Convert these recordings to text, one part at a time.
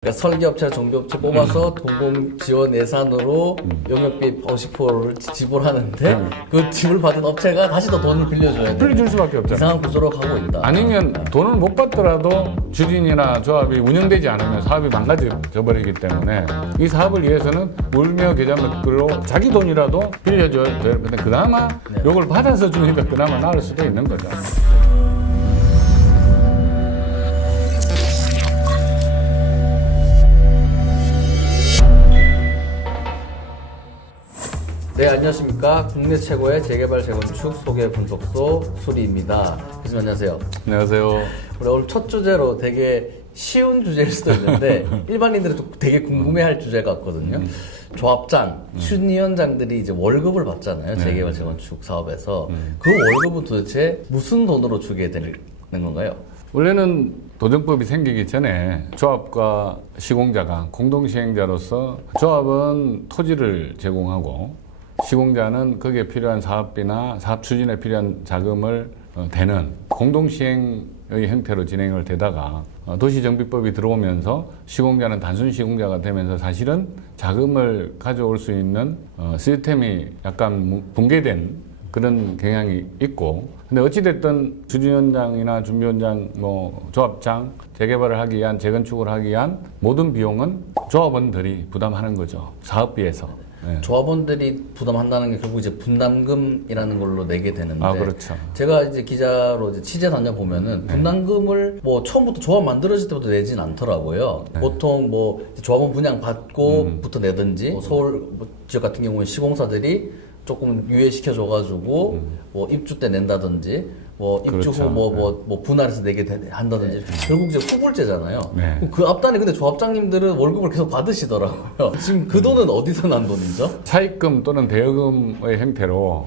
그러니까 설계업체, 정비업체 뽑아서 공공 지원 예산으로 용역비 50%를 지불하는데 그 지불 받은 업체가 다시 더 돈을 빌려줘야 돼. 빌려줄 수밖에 없잖아. 이상한 구조로 가고 있다. 아니면 돈을 못 받더라도 주진이나 조합이 운영되지 않으면 사업이 망가져 버리기 때문에 이 사업을 위해서는 울며 계좌 먹기로 자기 돈이라도 빌려줘야 돼. 근데 그나마 요걸 받아서 주니까 그나마 나을 수도 있는 거죠. 네, 안녕하십니까. 국내 최고의 재개발 재건축 소개 분석소 수리입니다. 교수님 안녕하세요. 안녕하세요. 우리 오늘 첫 주제로 되게 쉬운 주제일 수도 있는데 일반인들이 또 되게 궁금해할 주제 같거든요. 조합장, 추진위원장들이 이제 월급을 받잖아요. 재개발 재건축 사업에서. 그 월급은 도대체 무슨 돈으로 주게 되는 건가요? 원래는 도정법이 생기기 전에 조합과 시공자가 공동시행자로서 조합은 토지를 제공하고 시공자는 거기에 필요한 사업비나 사업 추진에 필요한 자금을 대는 공동시행의 형태로 진행을 되다가 도시정비법이 들어오면서 시공자는 단순 시공자가 되면서 사실은 자금을 가져올 수 있는 시스템이 약간 붕괴된 그런 경향이 있고, 근데 어찌됐든 주진위원장이나 준비위원장, 조합장, 재개발을 하기 위한, 재건축을 하기 위한 모든 비용은 조합원들이 부담하는 거죠. 사업비에서. 네. 조합원들이 부담한다는 게 결국 이제 분담금이라는 걸로 내게 되는데. 아, 그렇죠. 제가 이제 기자로 이제 취재 다녀보면은 분담금을 처음부터 조합 만들어질 때부터 내진 않더라고요. 네. 보통 조합원 분양 받고부터 내든지, 서울 지역 같은 경우는 시공사들이 조금 유예시켜줘가지고 입주 때 낸다든지 입주 그렇죠. 후 분할해서 내게 한다든지 결국 이제 후불제잖아요. 네. 그 앞단에 근데 조합장님들은 월급을 계속 받으시더라고요. 지금 그 돈은 어디서 난 돈이죠? 차입금 또는 대여금의 형태로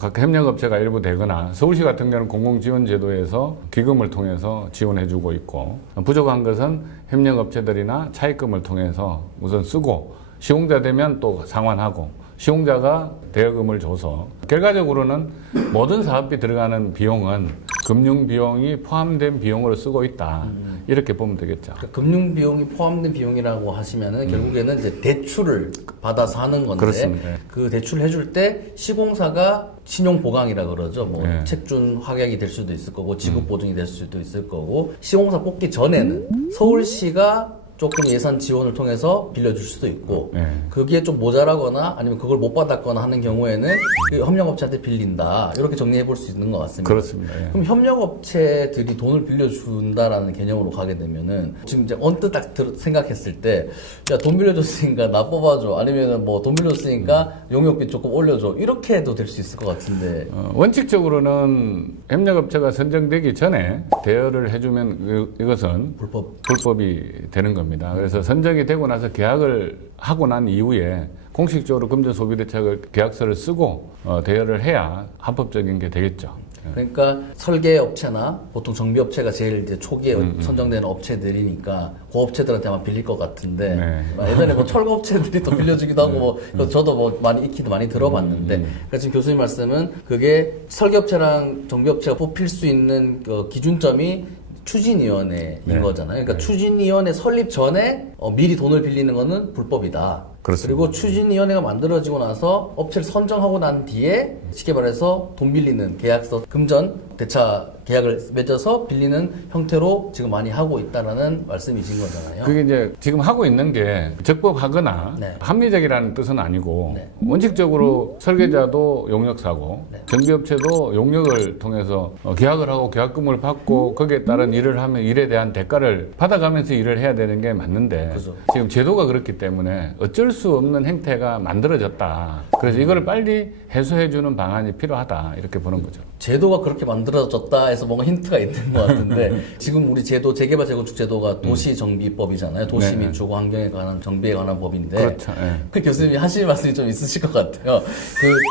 각 협력업체가 일부 되거나 서울시 같은 경우는 공공지원제도에서 기금을 통해서 지원해주고 있고, 부족한 것은 협력업체들이나 차입금을 통해서 우선 쓰고 시공자 되면 또 상환하고 시공자가 대여금을 줘서 결과적으로는 모든 사업비 들어가는 비용은 금융 비용이 포함된 비용으로 쓰고 있다. 이렇게 보면 되겠죠. 그러니까 금융 비용이 포함된 비용이라고 하시면은 결국에는 이제 대출을 받아서 하는 건데, 그렇습니다. 그 대출을 해줄 때 시공사가 신용 보강이라 그러죠. 네. 책준 확약이 될 수도 있을 거고 지급 보증이 될 수도 있을 거고, 시공사 뽑기 전에는 서울시가 조금 예산 지원을 통해서 빌려줄 수도 있고, 그게 좀 모자라거나 아니면 그걸 못 받았거나 하는 경우에는 그 협력업체한테 빌린다, 이렇게 정리해 볼 수 있는 것 같습니다. 그렇습니다. 그럼 협력업체들이 돈을 빌려준다라는 개념으로 가게 되면은 지금 이제 언뜻 딱 생각했을 때, 야, 돈 빌려줬으니까 나 뽑아줘, 아니면은 돈 빌려줬으니까 용역비 조금 올려줘, 이렇게 해도 될 수 있을 것 같은데. 원칙적으로는 협력업체가 선정되기 전에 대여를 해주면 이것은 불법이 되는 겁니다. 그래서 선정이 되고 나서 계약을 하고 난 이후에 공식적으로 금전소비대책 계약서를 쓰고 대여를 해야 합법적인 게 되겠죠. 그러니까 설계업체나 보통 정비업체가 제일 이제 초기에 선정되는 업체들이니까 그 업체들한테 아마 빌릴 것 같은데, 예전에 철거업체들이 또 빌려주기도 하고 저도 많이 익히도 많이 들어봤는데, 그러니까 지금 교수님 말씀은 그게 설계업체랑 정비업체가 뽑힐 수 있는 그 기준점이 추진위원회인 거잖아요. 그러니까 추진위원회 설립 전에 미리 돈을 빌리는 거는 불법이다. 그렇습니다. 그리고 추진위원회가 만들어지고 나서 업체를 선정하고 난 뒤에 쉽게 말해서 돈 빌리는 계약서, 금전 대차 계약을 맺어서 빌리는 형태로 지금 많이 하고 있다라는 말씀이신 거잖아요. 그게 이제 지금 하고 있는 게 적법하거나 합리적이라는 뜻은 아니고, 원칙적으로 설계자도 용역사고 정비업체도 용역을 통해서 계약을 하고 계약금을 받고 거기에 따른 일을 하면 일에 대한 대가를 받아가면서 일을 해야 되는 게 맞는데, 그죠. 지금 제도가 그렇기 때문에 어쩔 수 없는 행태가 만들어졌다. 그래서 이거를 빨리 해소해주는 방안이 필요하다, 이렇게 보는 거죠. 제도가 그렇게 만들어졌다 해서 뭔가 힌트가 있는 것 같은데 지금 우리 제도, 재개발 재건축 제도가 도시정비법이잖아요. 도시 및 주거 환경에 관한 정비에 관한 법인데, 그렇죠. 그 교수님이 하실 말씀이 좀 있으실 것 같아요.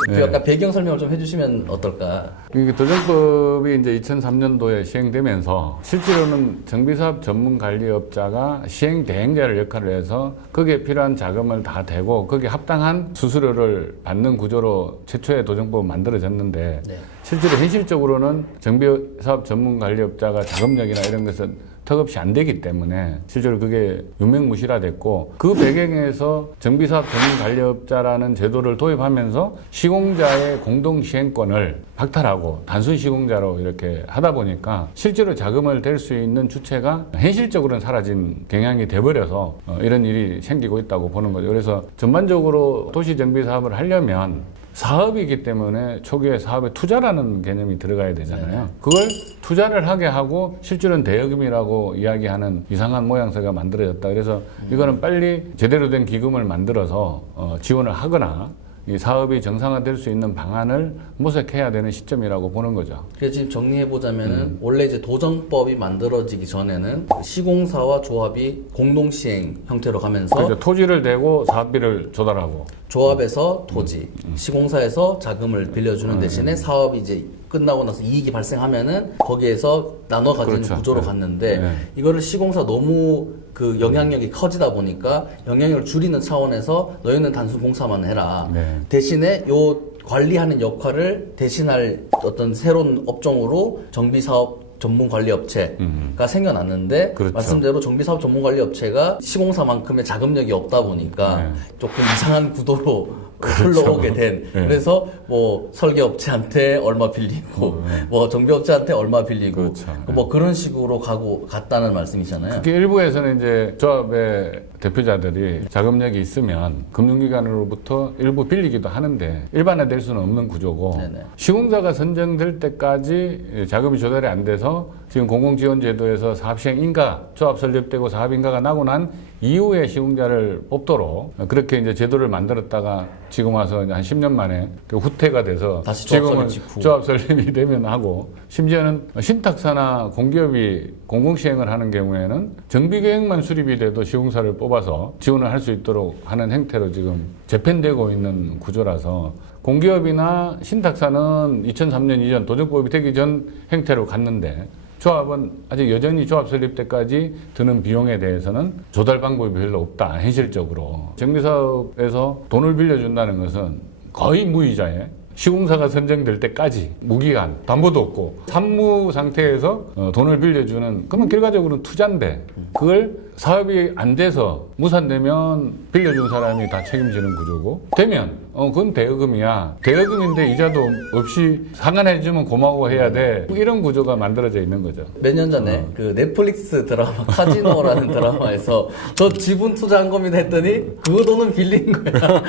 그 약간 배경 설명을 좀 해주시면 어떨까? 이게 도정법이 이제 2003년도에 시행되면서 실제로는 정비사업 전문관리업자가 시행 대행자를 역할을 해서 거기에 필요한 자금을 다 대고 거기에 합당한 수수료를 받는 구조로 최초의 도정법은 만들어졌는데, 실제로 현실적으로는 정비사업 전문관리업자가 자금력이나 이런 것은 턱없이 안 되기 때문에 실제로 그게 유명무실화됐고 그 배경에서 정비사업 전문관리업자라는 제도를 도입하면서 시공자의 공동시행권을 박탈하고 단순 시공자로 이렇게 하다 보니까 실제로 자금을 댈 수 있는 주체가 현실적으로는 사라진 경향이 돼버려서 이런 일이 생기고 있다고 보는 거죠. 그래서 전반적으로 도시정비사업을 하려면 사업이기 때문에 초기에 사업에 투자라는 개념이 들어가야 되잖아요. 그걸 투자를 하게 하고 실질은 대여금이라고 이야기하는 이상한 모양새가 만들어졌다. 그래서 이거는 빨리 제대로 된 기금을 만들어서 지원을 하거나 이 사업이 정상화될 수 있는 방안을 모색해야 되는 시점이라고 보는 거죠. 그래서 지금 정리해보자면은 원래 이제 도정법이 만들어지기 전에는 시공사와 조합이 공동시행 형태로 가면서 그렇죠. 토지를 대고 사업비를 조달하고 조합에서 토지, 시공사에서 자금을 빌려주는 대신에 사업이 이제 끝나고 나서 이익이 발생하면은 거기에서 나눠 가지는 그렇죠. 구조로 네. 갔는데 네. 이거를 시공사 너무 그 영향력이 커지다 보니까 영향력을 줄이는 차원에서 너희는 단순 공사만 해라. 네. 대신에 요 관리하는 역할을 대신할 어떤 새로운 업종으로 정비사업 전문관리업체가 생겨났는데 그렇죠. 말씀대로 정비사업 전문관리업체가 시공사만큼의 자금력이 없다 보니까 네. 조금 이상한 구도로 그렇죠. 흘러오게 된 네. 그래서 뭐 설계업체한테 얼마 빌리고 뭐 정비업체한테 얼마 빌리고 그렇죠. 뭐 그런 식으로 갔다는 말씀이잖아요. 특히 일부에서는 이제 조합의 대표자들이 자금력이 있으면 금융기관으로부터 일부 빌리기도 하는데 일반화될 수는 없는 구조고 네네. 시공자가 선정될 때까지 자금이 조달이 안 돼서 지금 공공지원제도에서 사업시행 인가, 조합 설립되고 사업 인가가 나고 난 이후에 시공자를 뽑도록 그렇게 이제 제도를 만들었다가 지금 와서 한 10년 만에 그 후퇴가 돼서 다시 조합 지금은 설립 직후. 조합 설립이 되면 하고 심지어는 신탁사나 공기업이 공공시행을 하는 경우에는 정비계획만 수립이 돼도 시공사를 뽑아서 지원을 할 수 있도록 하는 행태로 지금 재편되고 있는 구조라서 공기업이나 신탁사는 2003년 이전 도정법이 되기 전 행태로 갔는데 조합은 아직 여전히 조합 설립 때까지 드는 비용에 대해서는 조달 방법이 별로 없다. 현실적으로. 정비사업에서 돈을 빌려준다는 것은 거의 무이자에 시공사가 선정될 때까지 무기한 담보도 없고 산무 상태에서 돈을 빌려주는 그러면 결과적으로는 투자인데 그걸 사업이 안 돼서 무산되면 빌려준 사람이 다 책임지는 구조고 되면 그건 대여금이야. 대여금인데 이자도 없이 상환해주면 고마워해야 돼. 이런 구조가 만들어져 있는 거죠. 몇 년 전에 그 넷플릭스 드라마 카지노라는 드라마에서 저 지분 투자한 겁니다 했더니 그 돈은 빌린 거야.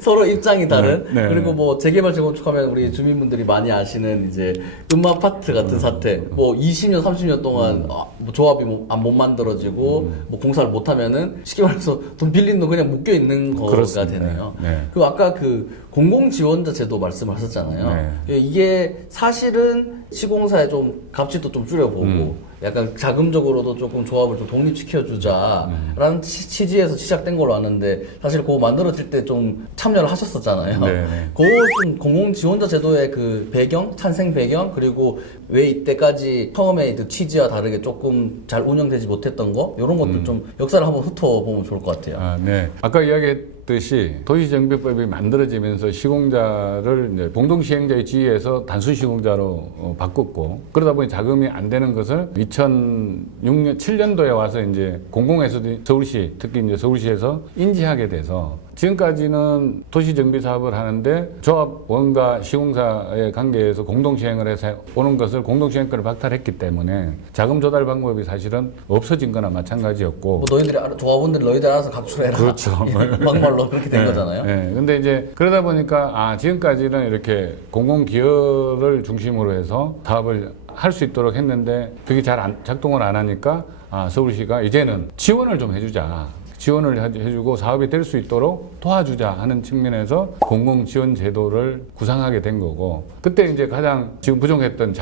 서로 입장이 다른. 네, 네. 그리고 뭐 재개발 재건축하면 우리 주민분들이 많이 아시는 이제 음아파트 같은 사태. 뭐 20년 30년 동안 뭐 조합이 못 만들어지고 뭐 공사를 못 하면은 쉽게 말해서 돈 빌린 돈 그냥 묶여 있는 거가 그렇습니다. 되네요. 네. 그리고 아까 그 공공지원자 제도 말씀을 하셨잖아요. 이게 사실은 시공사에 좀 값지도 좀 줄여보고 약간 자금적으로도 조금 조합을 좀 독립시켜주자라는 취지에서 시작된 걸로 아는데 사실 그거 만들어질 때 좀 참여를 하셨었잖아요. 네네. 그거 좀 공공지원자 제도의 그 배경, 탄생 배경 그리고 왜 이때까지 처음에 그 취지와 다르게 조금 잘 운영되지 못했던 거 이런 것도 좀 역사를 한번 훑어보면 좋을 것 같아요. 네. 아까 이야기했듯이 도시정비법이 만들어지면서 시공자를 이제 공동시행자의 지위에서 단순 시공자로 바꿨고 그러다 보니 자금이 안 되는 것을 2006년, 7년도에 와서 이제 공공에서도 서울시, 특히 이제 서울시에서 인지하게 돼서 지금까지는 도시정비 사업을 하는데 조합원과 시공사의 관계에서 공동시행을 해서 오는 것을 공동시행권을 박탈했기 때문에 자금 조달 방법이 사실은 없어진 거나 마찬가지였고 뭐 너희들이 조합원들이 너희들 알아서 각출해라. 그렇죠. 막말로 그렇게 된 거잖아요. 네. 근데 이제 그러다 보니까 지금까지는 이렇게 공공기여를 중심으로 해서 사업을 할 수 있도록 했는데 그게 잘 작동을 안 하니까 서울시가 이제는 지원을 좀 해주자. 지원을 해주고 사업이 될 수 있도록 도와주자 하는 측면에서 공공지원 제도를 구상하게 된 거고 그때 이제 가장 지금 부족했던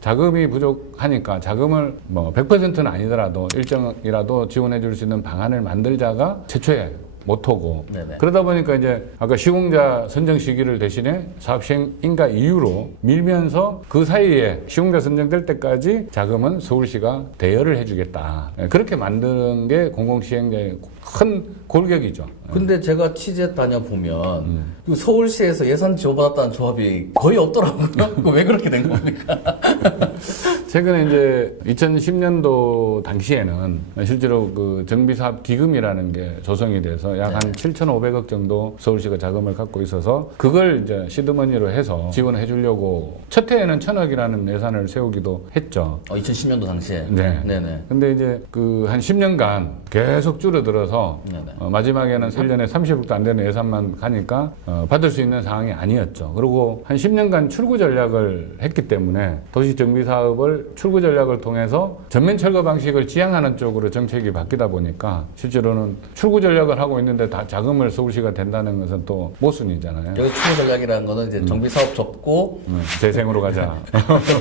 자금이 부족하니까 자금을 뭐 100%는 아니더라도 일정이라도 지원해 줄 수 있는 방안을 만들자가 최초에 모토고 네네. 그러다 보니까 이제 아까 시공자 선정 시기를 대신에 사업 시행 인가 이후로 밀면서 그 사이에 시공자 선정될 때까지 자금은 서울시가 대여를 해주겠다. 그렇게 만드는 게 공공시행자의 큰 골격이죠. 근데 제가 취재 다녀보면 그 서울시에서 예산 지원받았다는 조합이 거의 없더라고요. 그거 왜 그렇게 된 겁니까? 최근에 이제 2010년도 당시에는 실제로 그 정비사업 기금이라는 게 조성이 돼서 약 한 7,500억 정도 서울시가 자금을 갖고 있어서 그걸 이제 시드머니로 해서 지원해 주려고 첫 해에는 1,000억이라는 예산을 세우기도 했죠. 2010년도 당시에. 네. 네네. 근데 이제 그 한 10년간 계속 줄어들어서 네네. 마지막에는 1년에 30억도 안 되는 예산만 가니까 받을 수 있는 상황이 아니었죠. 그리고 한 10년간 출구 전략을 했기 때문에 도시 정비 사업을 출구 전략을 통해서 전면 철거 방식을 지향하는 쪽으로 정책이 바뀌다 보니까 실제로는 출구 전략을 하고 있는데 다 자금을 서울시가 된다는 것은 또 모순이잖아요. 여기 추후 전략이라는 거는 이제 정비 사업 접고 재생으로 가자.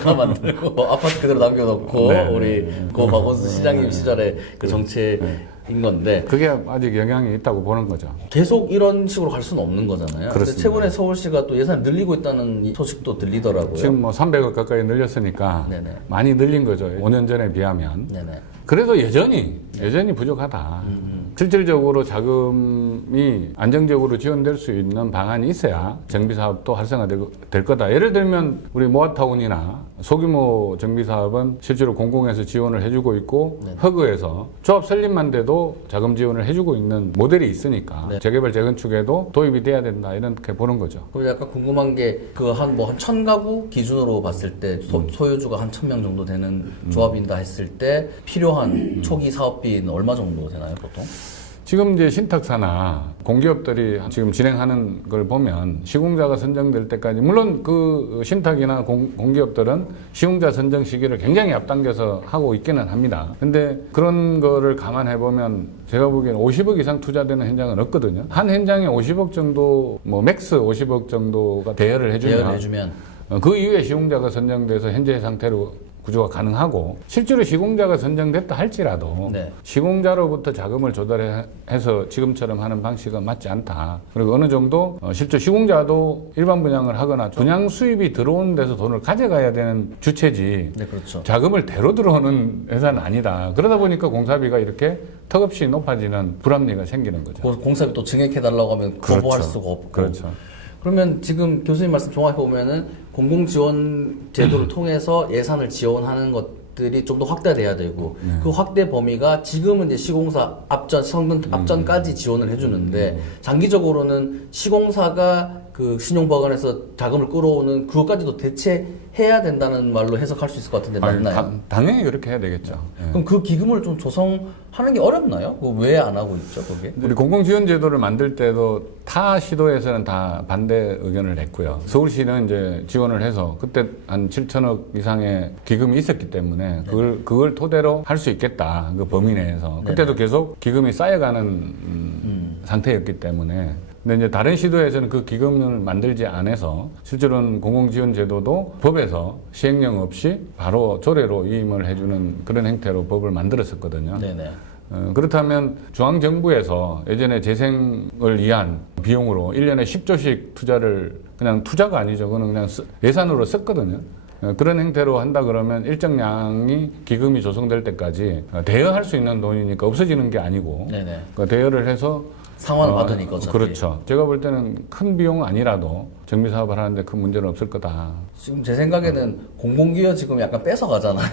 가 만들고 뭐 아파트 그대로 남겨놓고 네, 우리 고 박원순 시장님 시절에 그 정책인 건데 그게 아직 영향이 있다고 보는 거죠. 계속 이런 식으로 갈 수는 없는 거잖아요. 근데 그렇습니다. 최근에 서울시가 또 예산 늘리고 있다는 이 소식도 들리더라고요. 지금 뭐 300억 가까이 늘렸으니까 네네. 많이 늘린 거죠. 5년 전에 비하면. 네네. 그래도 여전히 부족하다. 실질적으로 자금이 안정적으로 지원될 수 있는 방안이 있어야 정비 사업도 활성화될 거다. 예를 들면 우리 모아타운이나 소규모 정비 사업은 실제로 공공에서 지원을 해주고 있고 허그에서 조합 설립만 돼도 자금 지원을 해주고 있는 모델이 있으니까 네. 재개발 재건축에도 도입이 돼야 된다 이렇게 보는 거죠. 그럼 약간 궁금한 게 그 한 1,000가구 기준으로 봤을 때 소유주가 한 1,000명 정도 되는 조합인다 했을 때 필요한 초기 사업비는 얼마 정도 되나요, 보통? 지금 이제 신탁사나 공기업들이 지금 진행하는 걸 보면 시공자가 선정될 때까지 물론 그 신탁이나 공기업들은 시공자 선정 시기를 굉장히 앞당겨서 하고 있기는 합니다. 근데 그런 거를 감안해 보면 제가 보기에는 50억 이상 투자되는 현장은 없거든요. 한 현장에 50억 정도 뭐 맥스 50억 정도가 대여를 해주면 그 이후에 시공자가 선정돼서 현재 상태로 구조가 가능하고 실제로 시공자가 선정됐다 할지라도 네. 시공자로부터 자금을 조달해서 지금처럼 하는 방식은 맞지 않다. 그리고 어느 정도 실제 시공자도 일반 분양을 하거나 분양 수입이 들어오는 데서 돈을 가져가야 되는 주체지 네, 그렇죠. 자금을 대로 들어오는 회사는 아니다. 그러다 보니까 공사비가 이렇게 턱없이 높아지는 불합리가 생기는 거죠. 공사비 또 증액해달라고 하면 거부할 그렇죠. 수가 없고. 그렇죠. 그러면 지금 교수님 말씀 정확히 보면은 공공지원 제도를 통해서 예산을 지원하는 것들이 좀 더 확대돼야 되고 그 확대 범위가 지금은 이제 시공사 성능 앞전까지 지원을 해주는데 장기적으로는 시공사가 그 신용보관에서 자금을 끌어오는 그것까지도 대체해야 된다는 말로 해석할 수 있을 것 같은데 맞나요? 당연히 그렇게 해야 되겠죠. 예. 그럼 그 기금을 좀 조성하는 게 어렵나요? 왜 안 하고 있죠, 그게? 우리 공공지원제도를 만들 때도 타 시도에서는 다 반대 의견을 냈고요. 서울시는 이제 지원을 해서 그때 한 7천억 이상의 기금이 있었기 때문에 그걸 토대로 할 수 있겠다. 그 범위 내에서. 그때도 계속 기금이 쌓여가는 상태였기 때문에. 근데 이제 다른 시도에서는 그 기금을 만들지 않아서 실제로는 공공지원제도도 법에서 시행령 없이 바로 조례로 위임을 해주는 그런 행태로 법을 만들었었거든요. 네네. 그렇다면 중앙정부에서 예전에 재생을 위한 비용으로 1년에 10조씩 투자를 그냥 투자가 아니죠. 그거는 그냥 예산으로 썼거든요. 그런 행태로 한다 그러면 일정량이 기금이 조성될 때까지 대여할 수 있는 돈이니까 없어지는 게 아니고 네네. 대여를 해서 상환을 받으니까 어차피. 그렇죠. 제가 볼 때는 큰 비용은 아니라도 정비 사업을 하는데 큰 문제는 없을 거다. 지금 제 생각에는 공공기여 지금 약간 뺏어가잖아요.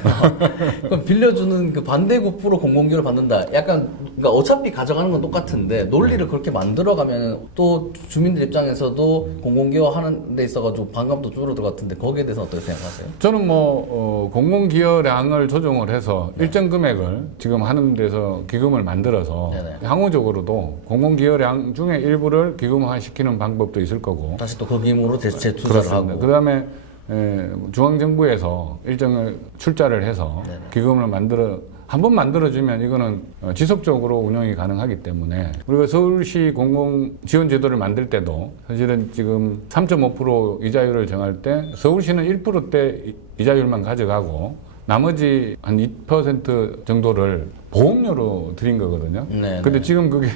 그럼 빌려주는 그 반대급부로 공공기여를 받는다. 약간 그러니까 어차피 가져가는 건 똑같은데 논리를 그렇게 만들어가면 또 주민들 입장에서도 공공기여 하는 데 있어가지고 반감도 줄어들 것 같은데 거기에 대해서 어떻게 생각하세요? 저는 공공기여량을 조정을 해서 일정 금액을 지금 하는 데서 기금을 만들어서 네네. 향후적으로도 공공기여량 중에 일부를 기금화시키는 방법도 있을 거고. 다시 또 그 기금으로 재투자를 하고. 그 다음에 중앙정부에서 일정을 출자를 해서 네네. 기금을 한번 만들어주면 이거는 지속적으로 운영이 가능하기 때문에 우리가 서울시 공공지원제도를 만들 때도 사실은 지금 3.5% 이자율을 정할 때 서울시는 1%대 이자율만 가져가고 나머지 한 2% 정도를 보험료로 드린 거거든요. 네네. 근데 지금 그게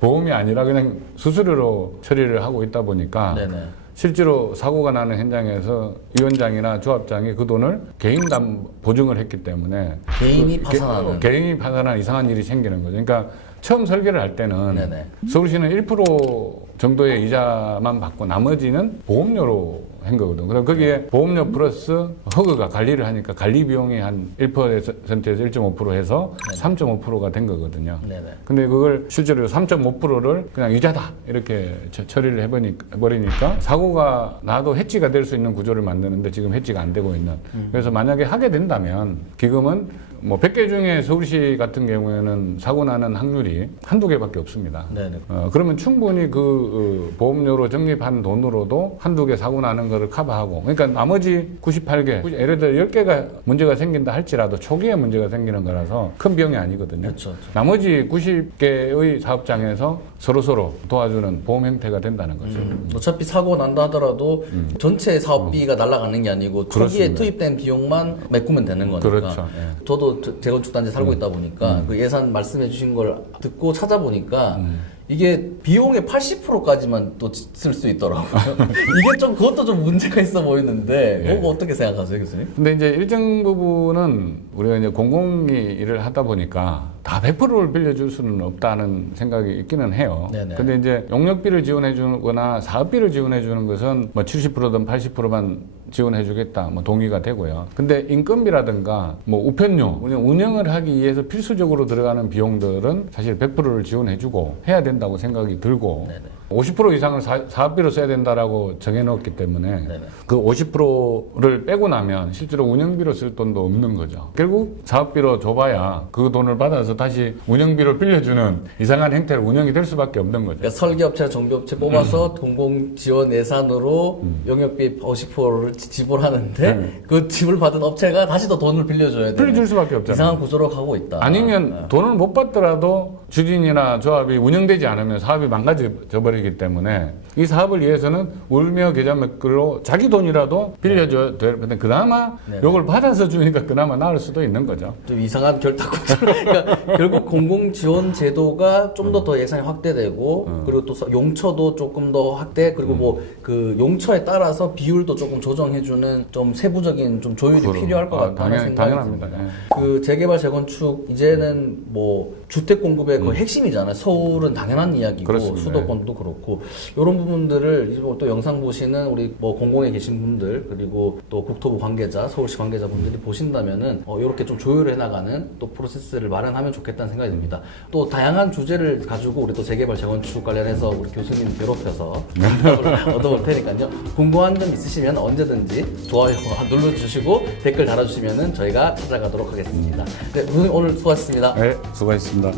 보험이 아니라 그냥 수수료로 처리를 하고 있다 보니까 네네. 실제로 사고가 나는 현장에서 위원장이나 조합장이 그 돈을 개인담 보증을 했기 때문에 개인이 파산하는. 개인이 파산한 이상한 일이 생기는 거죠. 그러니까 처음 설계를 할 때는 네네. 서울시는 1% 정도의 이자만 받고 나머지는 보험료로 한 거거든. 그럼 거기에 보험료 플러스 허그가 관리를 하니까 관리 비용이 한 1%에서 1.5% 해서 3.5%가 된 거거든요. 네네. 근데 그걸 실제로 3.5%를 그냥 이자다 이렇게 처리를 해버리니까 사고가 나도 해지가 될 수 있는 구조를 만드는데 지금 해지가 안 되고 있는. 그래서 만약에 하게 된다면 기금은 뭐 100개 중에 서울시 같은 경우에는 사고 나는 확률이 한두 개밖에 없습니다. 네네. 그러면 충분히 그 보험료로 적립한 돈으로도 한두 개 사고 나는 거를 커버하고, 그러니까 나머지 98개, 예를 들어 10개가 문제가 생긴다 할지라도 초기에 문제가 생기는 거라서 큰 비용이 아니거든요. 그렇죠. 나머지 90개의 사업장에서 서로서로 도와주는 보험 형태가 된다는 거죠. 어차피 사고 난다 하더라도 전체 사업비가 날아가는 게 아니고 초기에 그렇습니다. 투입된 비용만 메꾸면 되는 거니까. 그렇죠. 저도 재건축 단지 살고 있다 보니까 그 예산 말씀해 주신 걸 듣고 찾아보니까 이게 비용의 80%까지만 또 쓸 수 있더라고요. 이게 좀 그것도 좀 문제가 있어 보이는데 예. 그거 어떻게 생각하세요, 교수님? 근데 이제 일정 부분은 우리가 이제 공공이 일을 하다 보니까 다 100%를 빌려줄 수는 없다는 생각이 있기는 해요. 네네. 근데 이제 용역비를 지원해 주거나 사업비를 지원해 주는 것은 뭐 70%든 80%만 지원해 주겠다, 뭐 동의가 되고요. 근데 인건비라든가 뭐 우편료, 운영을 하기 위해서 필수적으로 들어가는 비용들은 사실 100%를 지원해 주고 해야 된다고 생각이 들고, 네네. 50% 이상을 사업비로 써야 된다라고 정해놓았기 때문에 네네. 그 50%를 빼고 나면 실제로 운영비로 쓸 돈도 없는 거죠. 결국 사업비로 줘봐야 그 돈을 받아서 다시 운영비로 빌려주는 이상한 행태로 운영이 될 수밖에 없는 거죠. 그러니까 설계업체나 정비업체 뽑아서 공공 지원 예산으로 용역비 50%를 지불하는데 그 지불받은 업체가 다시 더 돈을 빌려줘야 돼. 빌려줄 수밖에 없잖아요. 이상한 구조로 가고 있다. 아니면 돈을 못 받더라도 주진이나 조합이 운영되지 않으면 사업이 망가져 버리기 때문에 이 사업을 위해서는 울며 계좌 몇글로 자기 돈이라도 빌려줘야 될 텐데 그나마 네. 요걸 받아서 주니까 그나마 나을 수도 있는 거죠. 좀 이상한 결탁 구조. 그러니까 결국 공공 지원 제도가 좀 더 예산이 확대되고 그리고 또 용처도 조금 더 확대 그리고 뭐 그 용처에 따라서 비율도 조금 조정해주는 좀 세부적인 좀 조율이 필요할 것 같다는 생각이 당연합니다. 듭니다. 그 재개발 재건축 이제는 뭐 주택 공급의 거의 핵심이잖아요. 서울은 당연한 이야기고 그렇습니다. 수도권도 그렇고 이런 부분들을 이제 또 영상 보시는 우리 뭐 공공에 계신 분들 그리고 또 국토부 관계자, 서울시 관계자분들이 보신다면은 이렇게 좀 조율해 나가는 또 프로세스를 마련하면 좋겠다는 생각이 듭니다. 또 다양한 주제를 가지고 우리 또 재개발 재건축 관련해서 우리 교수님 괴롭혀서 정답을 얻어볼 테니까요. 궁금한 점 있으시면 언제든지 좋아요 눌러주시고 댓글 달아주시면은 저희가 찾아가도록 하겠습니다. 네, 교수님 오늘 수고하셨습니다. 네, 수고하셨습니다.